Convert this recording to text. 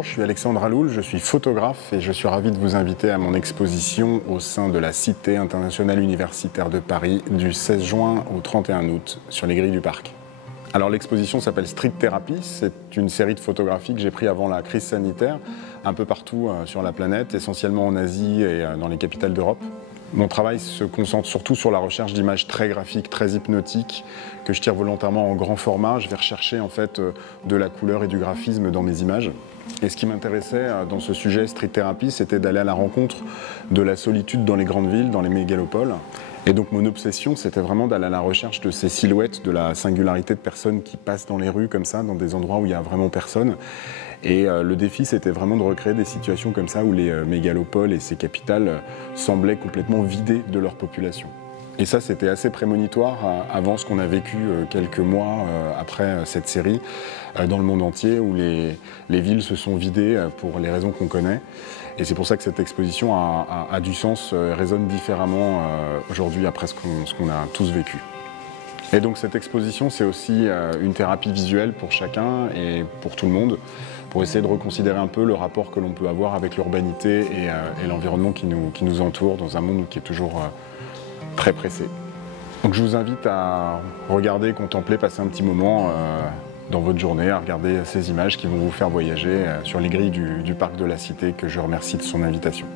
Bonjour, je suis Alexandre Aloul, je suis photographe et je suis ravi de vous inviter à mon exposition au sein de la Cité internationale universitaire de Paris du 16 juin au 31 août sur les grilles du parc. Alors l'exposition s'appelle Street Therapy, c'est une série de photographies que j'ai pris avant la crise sanitaire, un peu partout sur la planète, essentiellement en Asie et dans les capitales d'Europe. Mon travail se concentre surtout sur la recherche d'images très graphiques, très hypnotiques, que je tire volontairement en grand format. Je vais rechercher en fait de la couleur et du graphisme dans mes images. Et ce qui m'intéressait dans ce sujet Street Therapy, c'était d'aller à la rencontre de la solitude dans les grandes villes, dans les mégalopoles. Et donc mon obsession, c'était vraiment d'aller à la recherche de ces silhouettes, de la singularité de personnes qui passent dans les rues comme ça, dans des endroits où il n'y a vraiment personne. Et le défi, c'était vraiment de recréer des situations comme ça où les mégalopoles et ces capitales semblaient complètement vidées de leur population. Et ça, c'était assez prémonitoire avant ce qu'on a vécu quelques mois après cette série dans le monde entier, où les villes se sont vidées pour les raisons qu'on connaît. Et c'est pour ça que cette exposition a du sens, résonne différemment aujourd'hui après ce qu'on a tous vécu. Et donc cette exposition, c'est aussi une thérapie visuelle pour chacun et pour tout le monde, pour essayer de reconsidérer un peu le rapport que l'on peut avoir avec l'urbanité et l'environnement qui nous entoure dans un monde qui est toujours très pressé. Donc je vous invite à regarder, contempler, passer un petit moment dans votre journée, à regarder ces images qui vont vous faire voyager sur les grilles du parc de la Cité, que je remercie de son invitation.